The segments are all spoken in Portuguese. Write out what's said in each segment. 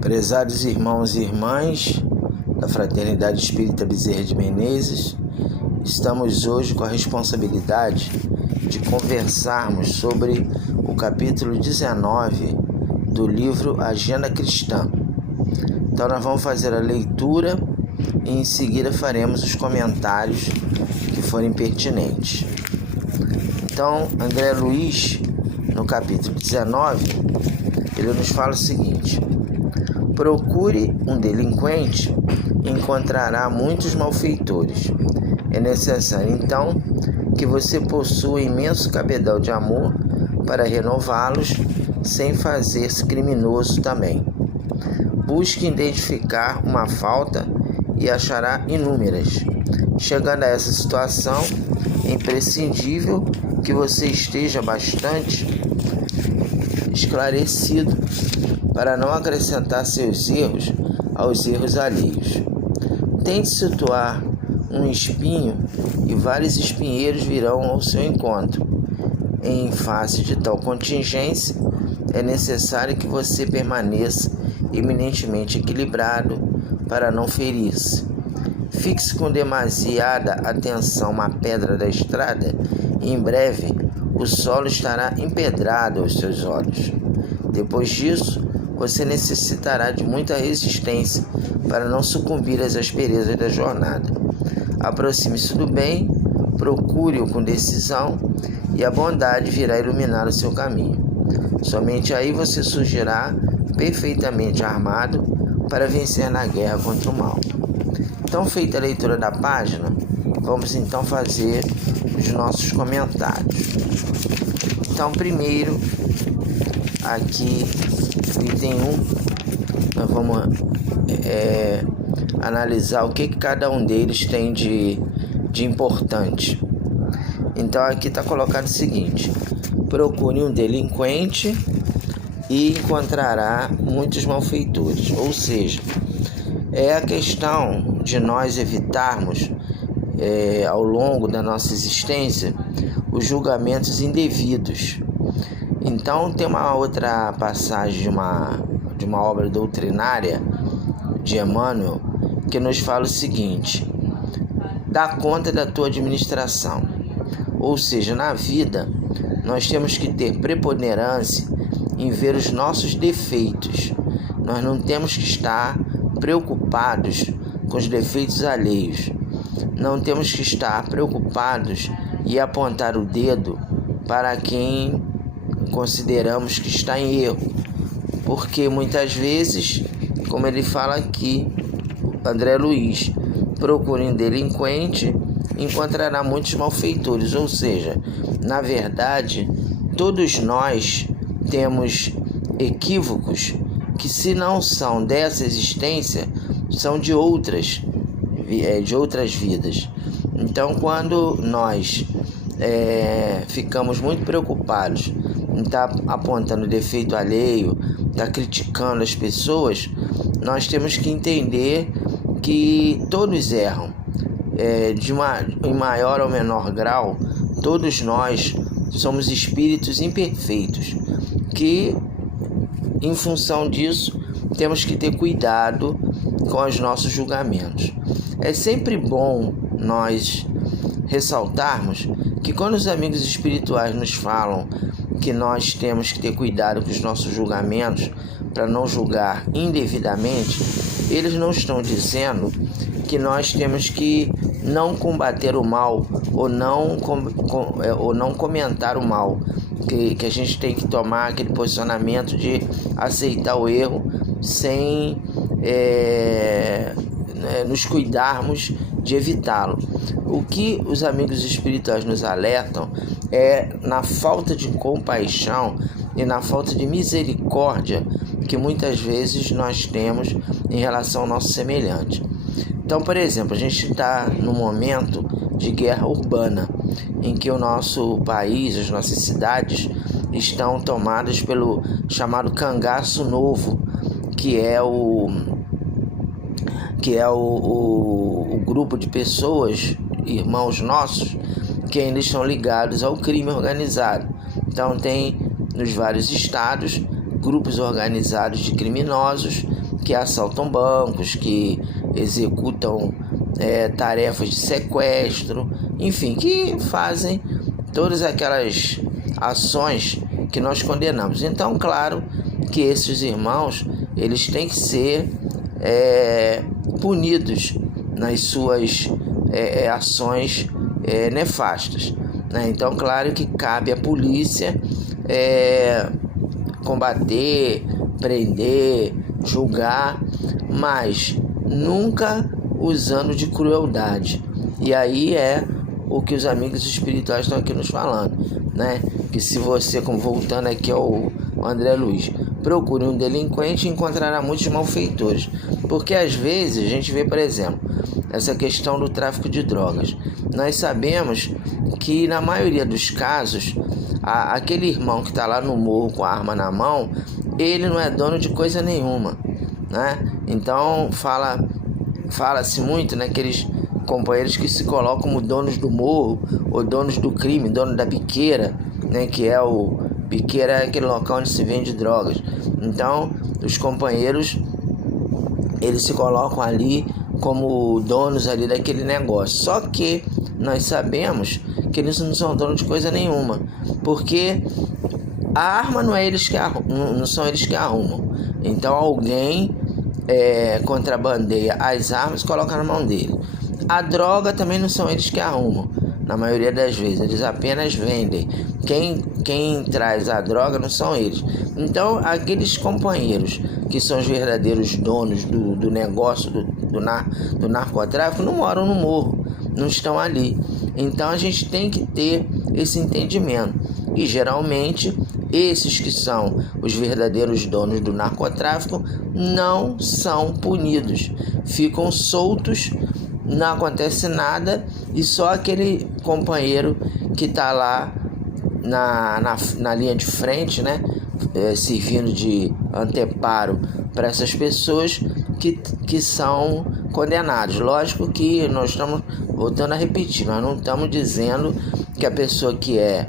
Prezados irmãos e irmãs da Fraternidade Espírita Bezerra de Menezes, estamos hoje com a responsabilidade de conversarmos sobre o capítulo 19 do livro Agenda Cristã. Então nós vamos fazer a leitura e em seguida faremos os comentários que forem pertinentes. Então, André Luiz, no capítulo 19, ele nos fala o seguinte: procure um delinquente e encontrará muitos malfeitores. É necessário, então, que você possua imenso cabedal de amor para renová-los sem fazer-se criminoso também. Busque identificar uma falta e achará inúmeras. Chegando a essa situação, é imprescindível que você esteja bastante esclarecido para não acrescentar seus erros aos erros alheios. Tente situar um espinho e vários espinheiros virão ao seu encontro. Em face de tal contingência, é necessário que você permaneça eminentemente equilibrado para não ferir-se. Fixe com demasiada atenção uma pedra da estrada e em breve o solo estará empedrado aos seus olhos. Depois disso, você necessitará de muita resistência para não sucumbir às asperezas da jornada. Aproxime-se do bem, procure-o com decisão e a bondade virá iluminar o seu caminho. Somente aí você surgirá perfeitamente armado para vencer na guerra contra o mal. Então, feita a leitura da página, vamos então fazer os nossos comentários. Então, primeiro, aqui no item 1, nós vamos analisar o que cada um deles tem de importante. Então, aqui está colocado o seguinte: procure um delinquente e encontrará muitos malfeitores. Ou seja, é a questão de nós evitarmos, ao longo da nossa existência, os julgamentos indevidos. Então, tem uma outra passagem de uma obra doutrinária de Emmanuel que nos fala o seguinte: dá conta da tua administração. Ou seja, na vida, nós temos que ter preponderância em ver os nossos defeitos. Nós não temos que estar preocupados com os defeitos alheios. Não temos que estar preocupados e apontar o dedo para quem consideramos que está em erro. Porque muitas vezes, como ele fala aqui, André Luiz, procure um delinquente, encontrará muitos malfeitores. Ou seja, na verdade, todos nós temos equívocos que, se não são dessa existência, são de outras vidas. Então, quando nós ficamos muito preocupados em estar apontando defeito alheio, estar criticando as pessoas, nós temos que entender que todos erram, em maior ou menor grau. Todos nós somos espíritos imperfeitos que, em função disso, temos que ter cuidado com os nossos julgamentos. É sempre bom nós ressaltarmos que, quando os amigos espirituais nos falam que nós temos que ter cuidado com os nossos julgamentos para não julgar indevidamente, eles não estão dizendo que nós temos que não combater o mal ou não comentar o mal, que a gente tem que tomar aquele posicionamento de aceitar o erro sem nos cuidarmos de evitá-lo. O que os amigos espirituais nos alertam é na falta de compaixão e na falta de misericórdia que muitas vezes nós temos em relação ao nosso semelhante. Então, por exemplo, a gente está num momento de guerra urbana, em que o nosso país, as nossas cidades, estão tomadas pelo chamado cangaço novo, que é o grupo de pessoas, irmãos nossos, que ainda estão ligados ao crime organizado. Então, tem nos vários estados grupos organizados de criminosos que assaltam bancos, que executam tarefas de sequestro, enfim, que fazem todas aquelas ações que nós condenamos. Então, claro que esses irmãos, eles têm que ser punidos nas suas ações nefastas, né? Então, claro que cabe à polícia combater, prender, julgar, mas nunca usando de crueldade. E aí é o que os amigos espirituais estão aqui nos falando, né? Que se você, como voltando aqui ao André Luiz, procure um delinquente, encontrará muitos malfeitores. Porque às vezes a gente vê, por exemplo, essa questão do tráfico de drogas. Nós sabemos que na maioria dos casos, aquele irmão que está lá no morro com a arma na mão, ele não é dono de coisa nenhuma, né? Então fala-se muito naqueles companheiros que se colocam como donos do morro ou donos do crime, dono da biqueira, né? Que é biqueira é aquele local onde se vende drogas. Então os companheiros, eles se colocam ali como donos ali daquele negócio. Só que nós sabemos que eles não são donos de coisa nenhuma, porque a arma não são eles que arrumam. Então alguém contrabandeia as armas e coloca na mão dele. A droga também não são eles que arrumam. Na maioria das vezes, eles apenas vendem. Quem traz a droga não são eles. Então, aqueles companheiros que são os verdadeiros donos do negócio do narcotráfico não moram no morro, não estão ali. Então, a gente tem que ter esse entendimento. E, geralmente, esses que são os verdadeiros donos do narcotráfico não são punidos. Ficam soltos, não acontece nada, e só aquele companheiro que está lá na linha de frente, né, servindo de anteparo para essas pessoas que são condenados. Lógico que nós estamos voltando a repetir, nós não estamos dizendo que a pessoa que é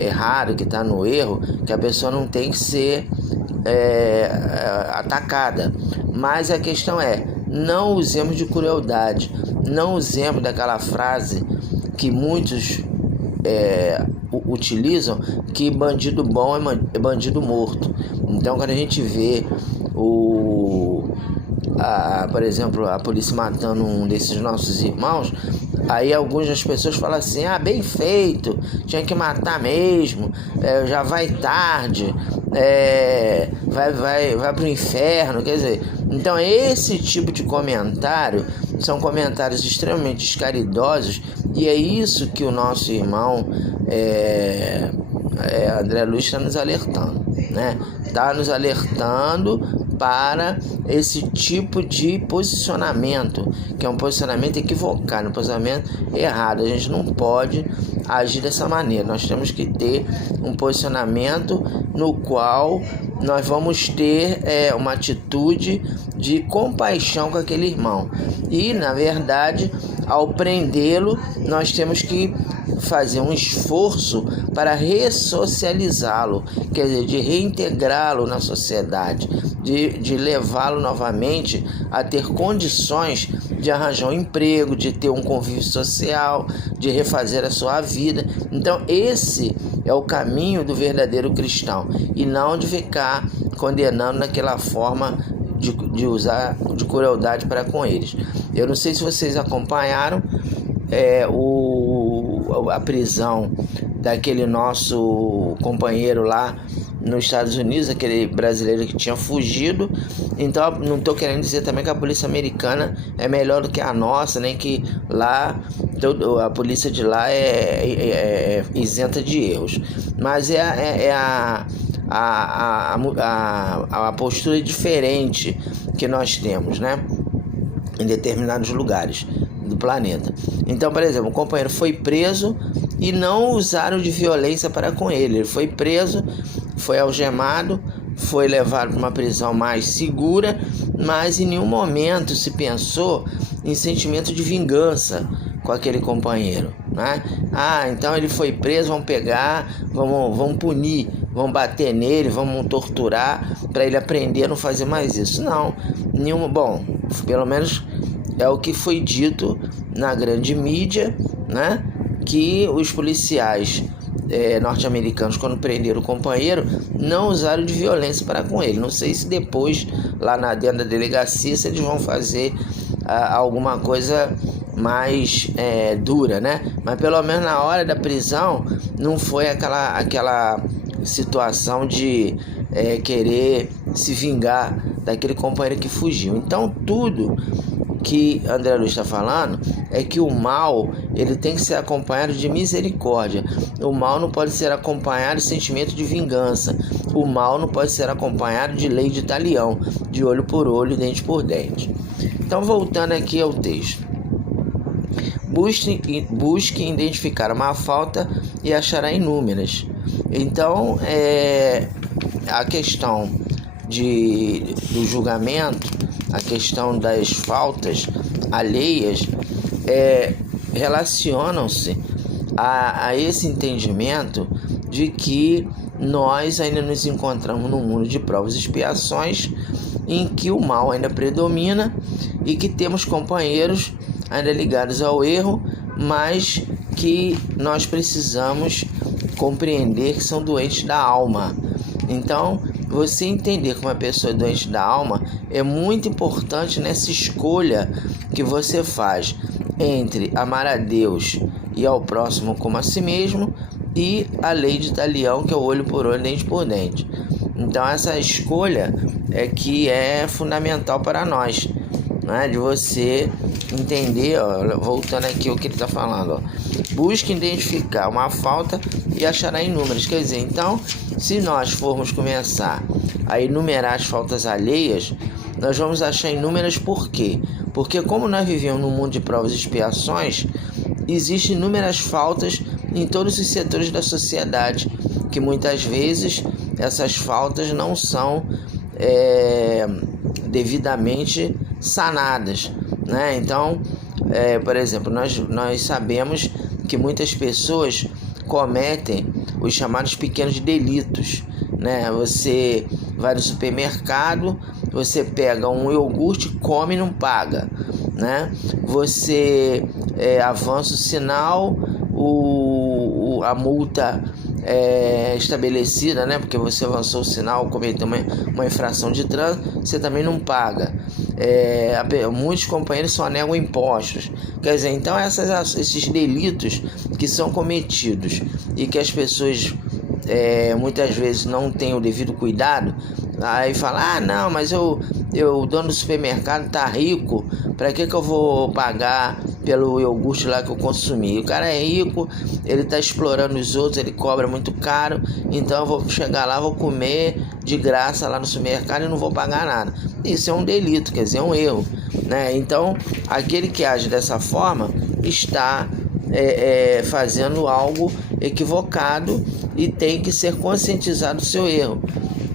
errado, que está no erro, que a pessoa não tem que ser atacada, mas a questão não usemos de crueldade, não usemos daquela frase que muitos utilizam, que bandido bom é bandido morto. Então, quando a gente vê por exemplo, a polícia matando um desses nossos irmãos, aí algumas das pessoas falam assim: bem feito, tinha que matar mesmo, já vai tarde, vai pro inferno, quer dizer. Então esse tipo de comentário são comentários extremamente descaridosos, e é isso que o nosso irmão André Luiz está nos alertando, né? Está nos alertando para esse tipo de posicionamento, que é um posicionamento equivocado, um posicionamento errado. A gente não pode agir dessa maneira. Nós temos que ter um posicionamento no qual nós vamos ter uma atitude de compaixão com aquele irmão. E, na verdade, ao prendê-lo, nós temos que fazer um esforço para ressocializá-lo, quer dizer, de reintegrá-lo na sociedade, de levá-lo novamente a ter condições de arranjar um emprego, de ter um convívio social, de refazer a sua vida. Então esse é o caminho do verdadeiro cristão, e não de ficar condenando naquela forma de usar de crueldade para com eles. Eu não sei se vocês acompanharam a prisão daquele nosso companheiro lá nos Estados Unidos, aquele brasileiro que tinha fugido. Então não estou querendo dizer também que a polícia americana é melhor do que a nossa, nem que lá a polícia de lá é isenta de erros, mas a postura diferente que nós temos, né, em determinados lugares do planeta. Então, por exemplo, o companheiro foi preso e não usaram de violência para com ele. Ele foi preso, foi algemado, foi levado para uma prisão mais segura, mas em nenhum momento se pensou em sentimento de vingança com aquele companheiro, né? Ah, então ele foi preso, vamos pegar, vamos punir, vamos bater nele, vamos torturar para ele aprender a não fazer mais isso. Não, bom, pelo menos é o que foi dito na grande mídia, né? Que os policiais norte-americanos, quando prenderam o companheiro, não usaram de violência para com ele. Não sei se depois, lá dentro da delegacia, se eles vão fazer alguma coisa mais dura, né? Mas pelo menos na hora da prisão não foi aquela situação de querer se vingar daquele companheiro que fugiu. Então tudo que André Luiz está falando é que o mal ele tem que ser acompanhado de misericórdia. O mal não pode ser acompanhado de sentimento de vingança. O mal não pode ser acompanhado de lei de talião, de olho por olho, dente por dente. Então, voltando aqui ao texto. Busque identificar uma falta e achará inúmeras. Então, a questão do julgamento, a questão das faltas alheias, relacionam-se a esse entendimento de que nós ainda nos encontramos num mundo de provas e expiações em que o mal ainda predomina e que temos companheiros ainda ligados ao erro, mas que nós precisamos compreender que são doentes da alma. Então, você entender que uma pessoa é doente da alma é muito importante nessa escolha que você faz entre amar a Deus e ao próximo como a si mesmo e a lei de talião, que é o olho por olho, dente por dente. Então, essa escolha é que é fundamental para nós, né? De você entender, voltando aqui o que ele está falando, busque identificar uma falta e achará inúmeras. Quer dizer, então, se nós formos começar a enumerar as faltas alheias, nós vamos achar inúmeras. Por quê? Porque como nós vivemos num mundo de provas e expiações, existem inúmeras faltas em todos os setores da sociedade, que muitas vezes essas faltas não são devidamente sanadas, né? Então, por exemplo, nós sabemos que muitas pessoas cometem os chamados pequenos delitos, né? Você vai no supermercado, você pega um iogurte, come e não paga, né? Você avança o sinal, a multa estabelecida, né? Porque você avançou o sinal, cometeu uma infração de trânsito, você também não paga. Muitos companheiros só negam impostos. Quer dizer, então esses delitos que são cometidos e que as pessoas muitas vezes não têm o devido cuidado, aí fala, não, mas o dono do supermercado tá rico, para que eu vou pagar pelo iogurte lá que eu consumi? O cara é rico, ele tá explorando os outros, ele cobra muito caro, então eu vou chegar lá, vou comer de graça lá no supermercado e não vou pagar nada. Isso é um delito, quer dizer, é um erro, né? Então, aquele que age dessa forma está fazendo algo equivocado e tem que ser conscientizado do seu erro.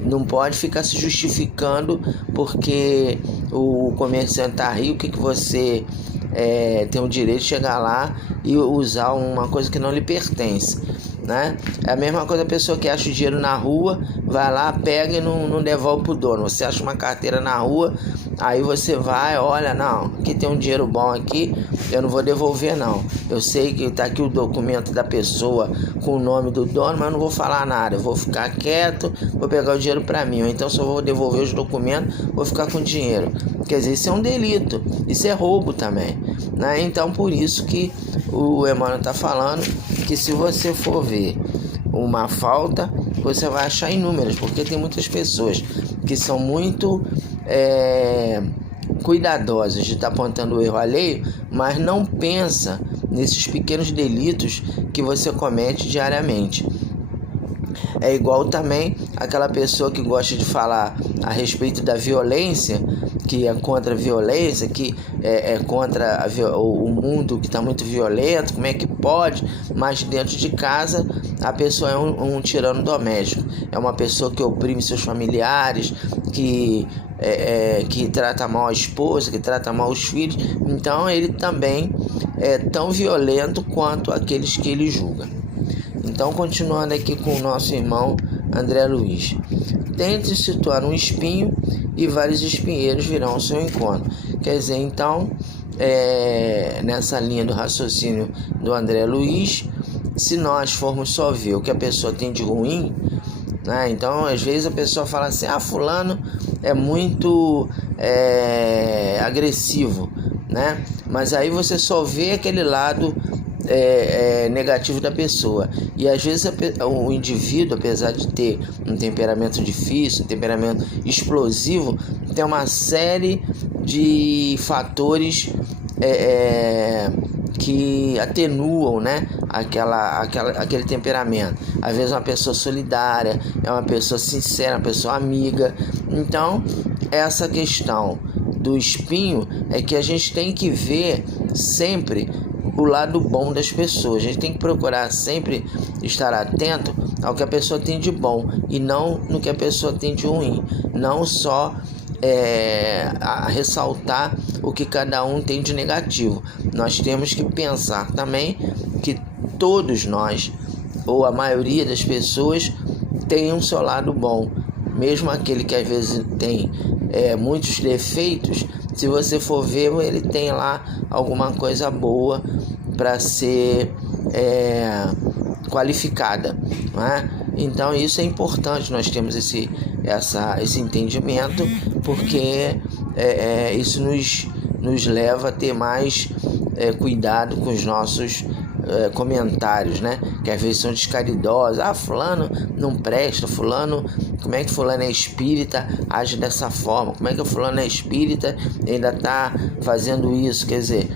Não pode ficar se justificando porque o comerciante está rico, que você tem o direito de chegar lá e usar uma coisa que não lhe pertence, né? É a mesma coisa a pessoa que acha o dinheiro na rua, vai lá, pega e não devolve pro dono. Você acha uma carteira na rua, aí você vai, olha, não, aqui tem um dinheiro bom aqui, eu não vou devolver não. Eu sei que tá aqui o documento da pessoa com o nome do dono, mas eu não vou falar nada, eu vou ficar quieto, vou pegar o dinheiro para mim, ou então só vou devolver os documentos, vou ficar com o dinheiro. Quer dizer, isso é um delito, isso é roubo também, né? Então, por isso que o Emmanuel está falando que se você for ver uma falta, você vai achar inúmeras, porque tem muitas pessoas que são muito cuidadosas de estar apontando o erro alheio, mas não pensa nesses pequenos delitos que você comete diariamente. É igual também aquela pessoa que gosta de falar a respeito da violência, que é contra a violência, que é contra o mundo que está muito violento, como é que pode, mas dentro de casa a pessoa é um tirano doméstico, é uma pessoa que oprime seus familiares, que que trata mal a esposa, que trata mal os filhos, então ele também é tão violento quanto aqueles que ele julga. Então, continuando aqui com o nosso irmão André Luiz. Tente situar um espinho e vários espinheiros virão ao seu encontro. Quer dizer, então, nessa linha do raciocínio do André Luiz, se nós formos só ver o que a pessoa tem de ruim, né? Então, às vezes a pessoa fala assim, fulano é muito agressivo, né? Mas aí você só vê aquele lado negativo da pessoa. E às vezes o indivíduo, apesar de ter um temperamento difícil, um temperamento explosivo, tem uma série de fatores que atenuam, né, aquele temperamento. Às vezes uma pessoa solidária, é uma pessoa sincera, uma pessoa amiga. Então, essa questão do espinho é que a gente tem que ver sempre o lado bom das pessoas. A gente tem que procurar sempre estar atento ao que a pessoa tem de bom e não no que a pessoa tem de ruim. Não só a ressaltar o que cada um tem de negativo. Nós temos que pensar também que todos nós, ou a maioria das pessoas, tem um seu lado bom. Mesmo aquele que às vezes tem muitos defeitos, se você for ver, ele tem lá alguma coisa boa para ser qualificada, né? Então isso é importante, nós temos esse entendimento, porque isso nos leva a ter mais cuidado com os nossos comentários, né? Que às vezes são descaridosos. Fulano não presta, como é que fulano é espírita, age dessa forma, como é que o fulano é espírita e ainda está fazendo isso. Quer dizer,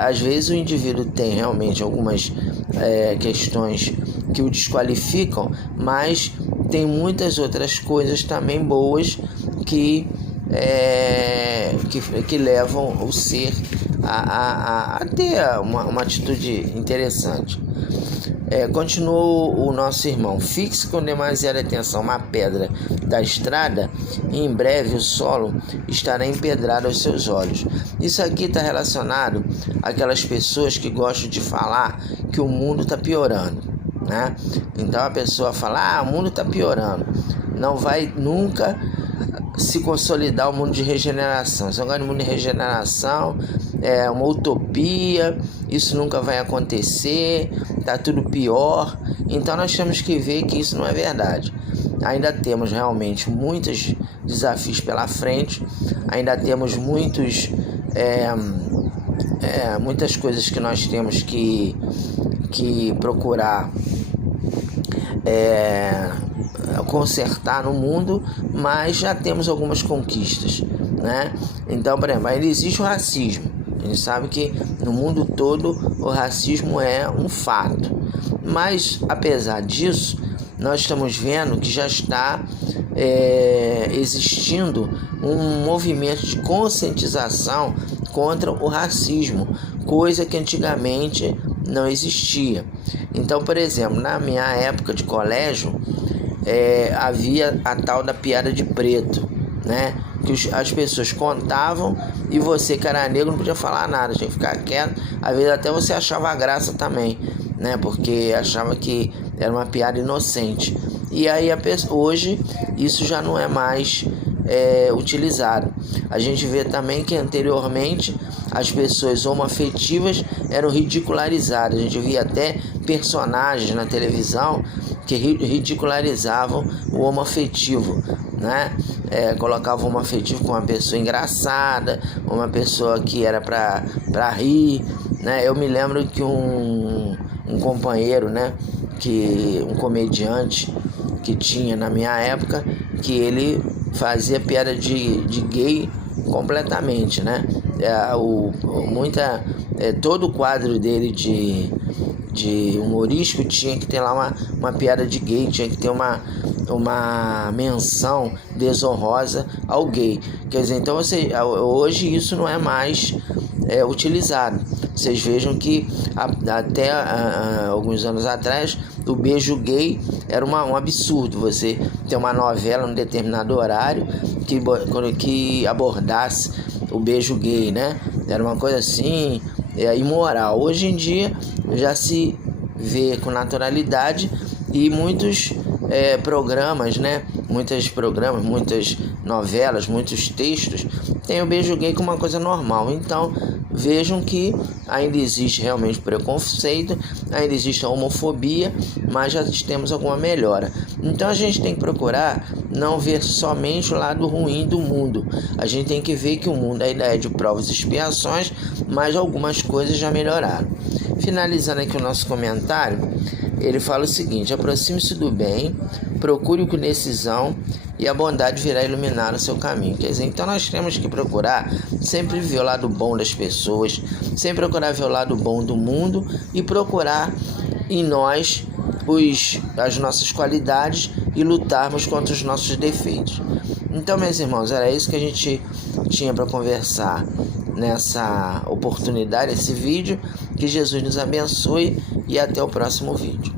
às vezes o indivíduo tem realmente algumas questões que o desqualificam, mas tem muitas outras coisas também boas que levam o ser a ter uma atitude interessante. Continuou o nosso irmão: fixe com demasiada atenção uma pedra da estrada e em breve o solo estará empedrado aos seus olhos. Isso aqui está relacionado àquelas pessoas que gostam de falar que o mundo está piorando, né? Então a pessoa fala, o mundo está piorando, não vai nunca se consolidar o mundo de regeneração. Esse negócio de mundo de regeneração é uma utopia, isso nunca vai acontecer, tá tudo pior. Então nós temos que ver que isso não é verdade. Ainda temos realmente muitos desafios pela frente, ainda temos muitas coisas que nós temos que procurar consertar no mundo, mas já temos algumas conquistas, né? Então, por exemplo, ainda existe o racismo. A gente sabe que no mundo todo o racismo é um fato, mas apesar disso, nós estamos vendo que já está existindo um movimento de conscientização contra o racismo, coisa que antigamente não existia. Então, por exemplo, na minha época de colégio, havia a tal da piada de preto, né? Que as pessoas contavam e você, que era negro, não podia falar nada, tinha que ficar quieto. Às vezes até você achava graça também, né? Porque achava que era uma piada inocente. E aí hoje isso já não é mais utilizado. A gente vê também que anteriormente as pessoas homoafetivas eram ridicularizadas. A gente via até personagens na televisão que ridicularizavam o homoafetivo, né? Colocavam o homoafetivo como uma pessoa engraçada, uma pessoa que era para rir, né? Eu me lembro que um companheiro, né, um comediante que tinha na minha época, que ele fazia piada de gay completamente, né? Todo o quadro dele de humorístico tinha que ter lá uma piada de gay, tinha que ter uma menção desonrosa ao gay. Quer dizer, então hoje isso não é mais utilizado. Vocês vejam que até alguns anos atrás o beijo gay era um absurdo. Você ter uma novela num determinado horário que abordasse o beijo gay, né? Era uma coisa assim, imoral. Hoje em dia já se vê com naturalidade e muitos programas, né? Muitas novelas, muitos textos tem o beijo gay como uma coisa normal. Então vejam que ainda existe realmente preconceito, ainda existe a homofobia, mas já temos alguma melhora. Então a gente tem que procurar não ver somente o lado ruim do mundo. A gente tem que ver que o mundo ainda é de provas e expiações, mas algumas coisas já melhoraram. Finalizando aqui o nosso comentário, ele fala o seguinte: aproxime-se do bem, procure com decisão e a bondade virá iluminar o seu caminho. Quer dizer, então nós temos que procurar sempre ver o lado bom das pessoas, sempre procurar ver o lado bom do mundo e procurar em nós as nossas qualidades e lutarmos contra os nossos defeitos. Então, meus irmãos, era isso que a gente tinha para conversar nessa oportunidade, esse vídeo. Que Jesus nos abençoe e até o próximo vídeo.